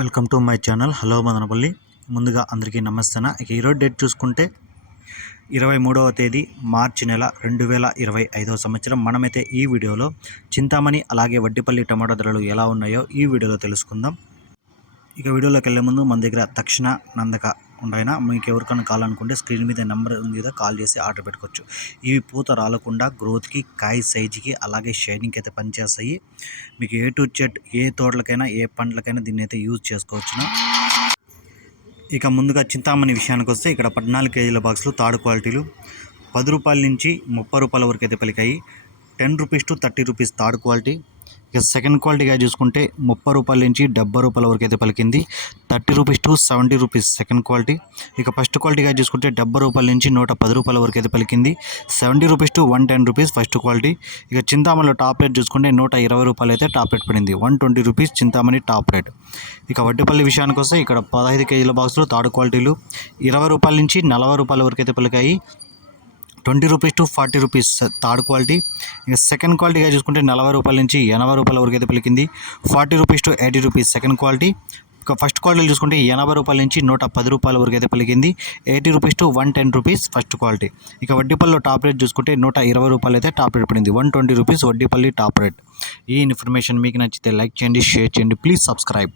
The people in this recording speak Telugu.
Welcome to my channel. Hello Madanapalle. ముందుగా అందరికీ నమస్తేనా? ఇక ఈరోజు డేట్ చూసుకుంటే ఇరవై మూడవ తేదీ మార్చి నెల రెండు వేల ఇరవై ఐదవ సంవత్సరం. మనమైతే ఈ వీడియోలో చింతామణి అలాగే వడ్డిపల్లి టమాటో ధరలు ఎలా ఉన్నాయో ఈ వీడియోలో తెలుసుకుందాం. ఇక వీడియోలోకి వెళ్ళే ముందు మన దగ్గర తక్షణ నందక ఉండైనా మీకు ఎవరికైనా కావాలనుకుంటే స్క్రీన్ మీద నెంబర్ ఉంది కాల్ చేసి ఆర్డర్ పెట్టుకోవచ్చు. ఇవి పూత రాలకుండా గ్రోత్కి కాయ సైజుకి అలాగే షైనింగ్కి అయితే పనిచేస్తాయి. మీకు ఏ టు జెడ్ ఏ తోటలకైనా ఏ పండ్లకైనా దీన్ని అయితే యూజ్ చేసుకోవచ్చును? ఇక ముందుగా చింతామణి విషయానికి వస్తే ఇక్కడ పద్నాలుగు కేజీల బాక్సులు తాడు క్వాలిటీలు. పది రూపాయల నుంచి ముప్పై రూపాయల వరకు అయితే పలికాయి. Ten rupees to thirty rupees third quality. ఇక సెకండ్ క్వాలిటీగా చూసుకుంటే ముప్పై రూపాయల నుంచి డెబ్బై రూపాయల వరకు అయితే పలికింది. Thirty rupees to seventy rupees second quality ఇక ఫస్ట్ క్వాలిటీగా చూసుకుంటే డెబ్బై రూపాయల నుంచి నూట పది రూపాయల వరకు అయితే పలికింది. Seventy rupees to one ten rupees first quality ఇక చింతామణిలో టాప్ రేట్ చూసుకుంటే నూట ఇరవై రూపాయలు అయితే టాప్ రేట్ పడింది. One twenty rupees Chintamani top rate ఇక వడ్డీపల్లి విషయానికి వస్తే ఇక్కడ పదహైదు కేజీల బాక్సులు థర్డ్ క్వాలిటీలు ఇరవై రూపాయల నుంచి నలభై రూపాయల వరకు అయితే పలికాయి. Twenty rupees to forty rupees third quality. ఇక సెకండ్ క్వాలిటీగా చూసుకుంటే నలభై రూపాయల నుంచి ఎనభై రూపాయల వరకు అయితే పలికింది. Forty rupees to eighty rupees second quality. First quality చూసుకుంటే ఎనభై రూపాయల నుంచి నూట పది రూపాయల వరకు అయితే పలికింది. Eighty rupees to one ten rupees first quality. ఇక వడ్డీపల్లిలో టాప్ రేట్ చూసుకుంటే నూట ఇరవై రూపాయలు అయితే టాప్ రేట్ పడింది. One twenty rupees Vaddipalli top rate. ఈ ఇన్ఫర్మేషన్ మీకు నచ్చితే లైక్ చేయండి షేర్ చేయండి ప్లీజ్ సబ్స్క్రైబ్.